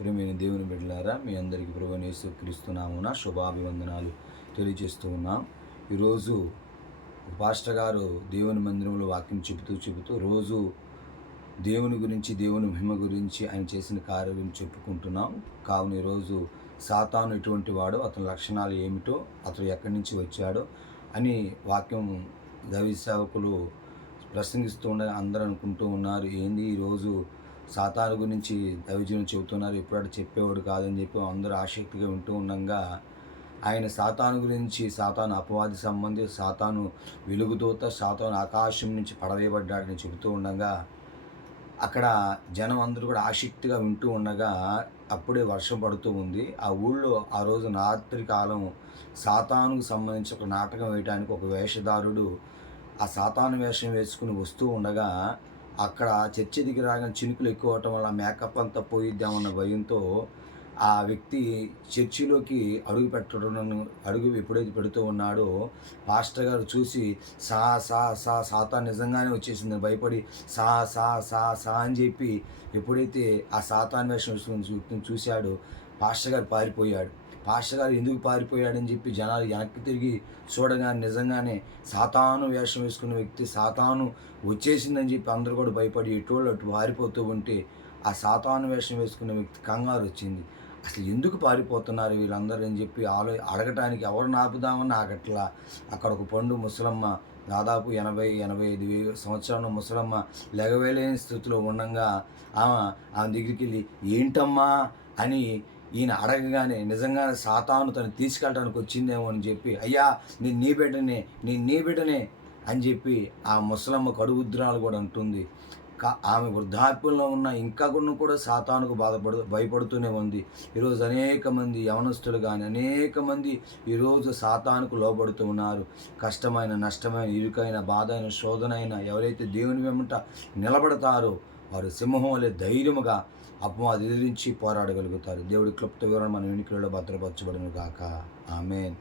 ప్రియమైన దేవుని బిడ్డలారా, మీ అందరికీ ప్రభువైన యేసుక్రీస్తు నామమున శుభాభివందనాలు తెలియజేస్తూ ఉన్నాం. ఈరోజు పాస్టర్ గారు దేవుని మందిరంలో వాక్యం చెబుతూ రోజు దేవుని గురించి, దేవుని మహిమ గురించి, ఆయన చేసిన కార్యం గురించి చెప్పుకుంటున్నాం. కావున ఈరోజు సాతాను ఎటువంటి వాడో, అతని లక్షణాలు ఏమిటో, అతను ఎక్కడి నుంచి వచ్చాడో అని వాక్యం దైవ సేవకులు ప్రసంగిస్తూ ఉండగా అందరూ అనుకుంటూ ఉన్నారు, ఏంది ఈరోజు సాతాను గురించి దైవజనులు చెబుతున్నారు, ఎప్పుడైనా చెప్పేవాడు కాదని చెప్పి అందరూ ఆసక్తిగా వింటూ ఉండగా, ఆయన సాతాను గురించి, సాతాను అపవాది సంబంధి, సాతాను వెలుగుదూత, సాతాను ఆకాశం నుంచి పడవేయబడ్డాడని చెబుతూ ఉండగా, అక్కడ జనం అందరూ కూడా ఆసక్తిగా వింటూ ఉండగా అప్పుడే వర్షం పడుతూ ఉంది. ఆ ఊళ్ళో ఆ రోజు రాత్రి కాలం సాతానుకు సంబంధించి ఒక నాటకం వేయడానికి ఒక వేషధారుడు ఆ సాతాను వేషం వేసుకుని వస్తూ ఉండగా, అక్కడ చర్చి దగ్గర రాగానే చినుకులు ఎక్కువ అవటం వల్ల మేకప్ అంతా పోయిద్దామన్న భయంతో ఆ వ్యక్తి చర్చిలోకి అడుగు ఎప్పుడైతే పెడుతూ ఉన్నాడో, పాస్టర్ గారు చూసి సాతాను నిజంగానే వచ్చేసిందని భయపడి సా అని చెప్పి ఎప్పుడైతే ఆ సాతాను వేషం వేసుకుని చూశాడో, పాస్టర్ గారు పారిపోయాడు. పాస్టర్ గారు ఎందుకు పారిపోయాడని చెప్పి జనాలు వెనక్కి తిరిగి చూడగానే నిజంగానే సాతాను వేషం వేసుకున్న వ్యక్తి, సాతాను వచ్చేసిందని చెప్పి అందరూ కూడా భయపడి ఎటోళ్ళు అటు పారిపోతూ ఉంటే, ఆ సాతాను వేషం వేసుకున్న వ్యక్తి కంగారు వచ్చింది. అసలు ఎందుకు పారిపోతున్నారు వీళ్ళందరూ అని చెప్పి అడగటానికి ఎవరిని ఆపుదామని ఆగట్లా. అక్కడ ఒక పండు ముసలమ్మ, దాదాపు 80-85 సంవత్సరాల ముసలమ్మ లెగవేలేని స్థితిలో ఉండంగా ఆమె దగ్గరికి వెళ్ళి, ఏంటమ్మా అని ఈయన అడగగానే నిజంగానే సాతాను తను తీసుకెళ్ళడానికి వచ్చిందేమో అని చెప్పి, అయ్యా నేను నీ బిడ్డనే అని చెప్పి ఆ ముసలమ్మ కడుగుద్రాలు కూడా అంటుంది. ఆమె వృద్ధాప్యంలో ఉన్న ఇంకా కూడా సాతానుకు భయపడుతూనే ఉంది. ఈరోజు అనేక మంది యవనస్తులు కానీ అనేక మంది ఈరోజు సాతానుకు లోబడుతూ ఉన్నారు. కష్టమైన, నష్టమైన, ఇరుకైన, బాధ అయిన, శోధన అయిన ఎవరైతే దేవుని వెంట నిలబడతారో వారు సింహం వలె ధైర్యముగా అపవాది ఎదిరించి పోరాడగలుగుతారు. దేవుడి క్లుప్త వివరణ మన వెనుకలలో భద్రపరచబడును గాక. ఆమేన్.